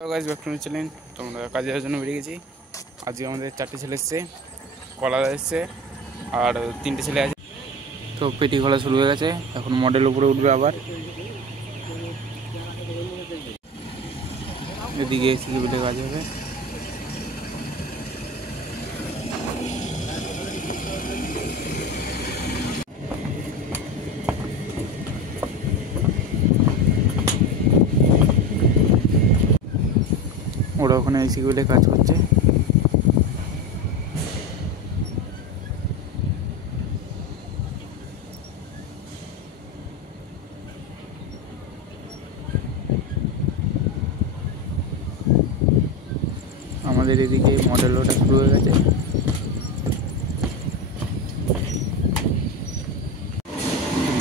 Guys back to my channel. তোমরা কাজে যাওয়ার জন্য বেরিয়ে গেছি। আজকে আমাদের 4টে ছেলে এসছে, কলা এসছে আর 3টে ছেলে আছে। তো পেটি খোলা শুরু হয়ে গেছে, এখন মডেল উপরে উঠবে। আবার এদিকে সিকিউরিটি কাজ হবে। ওরা ওখানে সিকিউরিটি কাজ করছে। আমাদের এদিকে মডেল ওটা শুরু হয়ে গেছে।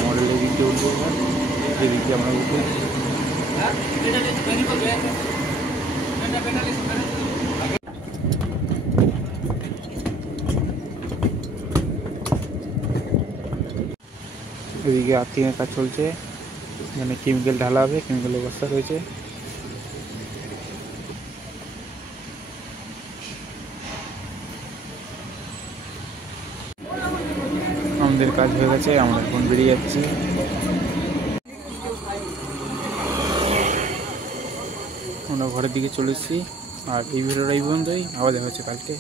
মডেল এদিকে উঠবে, এদিকে আমরা উঠে এদিকে আর্থিংয়ের কাজ চলছে। এখানে কেমিক্যাল ঢালা হবে, কেমিক্যালের বস্তা রয়েছে। আমাদের কাজ হয়ে গেছে, আমরা এখন বেরিয়ে যাচ্ছি। আমরা ঘরের দিকে চলে এসেছি। আর এই ভিডিওটা এই পর্যন্তই, আবার দেখা হচ্ছে কালকে।